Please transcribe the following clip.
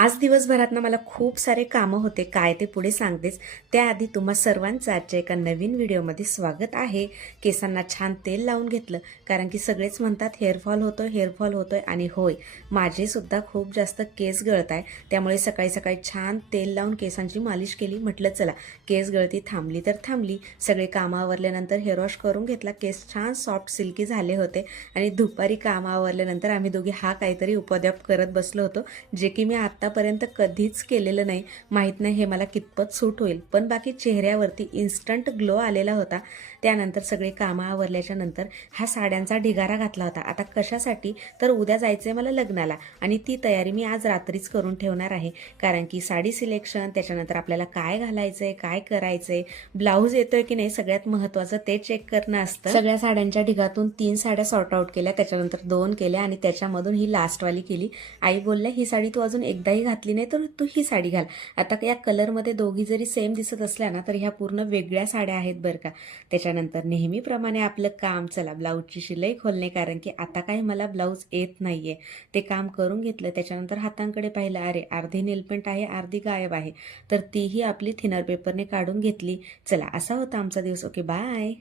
आज दिवसभरात ना मला खूप सारे कामं होते, काय ते पुढे सांगतेच. त्याआधी तुम्हा सर्वांचं आजच्या एका नवीन व्हिडिओमध्ये स्वागत आहे. केसांना छान तेल लावून घेतलं, कारण की सगळेच म्हणतात हेअरफॉल होतोय आणि होय, माझे सुद्धा खूप जास्त केस गळत आहे. त्यामुळे सकाळी सकाळी छान तेल लावून केसांची मालिश केली. म्हटलं चला, केस गळती थांबली तर थांबली. सगळे कामं आवरल्यानंतर हेअर वॉश करून घेतला. केस छान सॉफ्ट सिल्की झाले होते आणि दुपारी कामं आवरल्यानंतर आम्ही दोघी हा काहीतरी उपद्व्याप करत बसलो होतो, जे की मी आत्तापर्यंत कधीच केलेलं नाही. माहीत नाही हे मला कितपत सूट होईल, पण बाकी चेहऱ्यावरती इन्स्टंट ग्लो आलेला होता. त्यानंतर सगळे कामं आवरल्याच्या नंतर हा साड्यांचा ढिगारा घातला होता. आता कशासाठी, तर उद्या जायचं आहे मला लग्नाला आणि ती तयारी मी आज रात्रीच करून ठेवणार आहे. कारण की साडी सिलेक्शन, त्याच्यानंतर आपल्याला काय घालायचं आहे, काय करायचं आहे, ब्लाऊज येतोय की नाही, सगळ्यात महत्त्वाचं ते चेक करणं असतं. सगळ्या साड्यांच्या ढिगातून 3 साड्या सॉर्ट आउट केल्या, त्याच्यानंतर 2 केल्या आणि त्याच्यामधून ही लास्टवाली केली. आई बोलल्या, ही साडी तू अजून एकदाही घातली नाही तर तू ही साडी घाल. आता या कलरमध्ये दोघी जरी सेम दिसत असल्या ना, तर ह्या पूर्ण वेगळ्या साड्या आहेत बरं का. त्याच्यानंतर नेहमीप्रमाणे आपलं काम, चला ब्लाऊजची शिलाई खोलणे, कारण की आता काही मला ब्लाऊज येत नाहीये. ते काम करून घेतलं. त्याच्यानंतर हातांकडे पाहिलं, अरे अर्धी नेलपेंट आहे, अर्धी गायब आहे, तर तीही आपली थिनर पेपरने काढून घेतली. चला, असा होता आमचा दिवस. Okay, bye.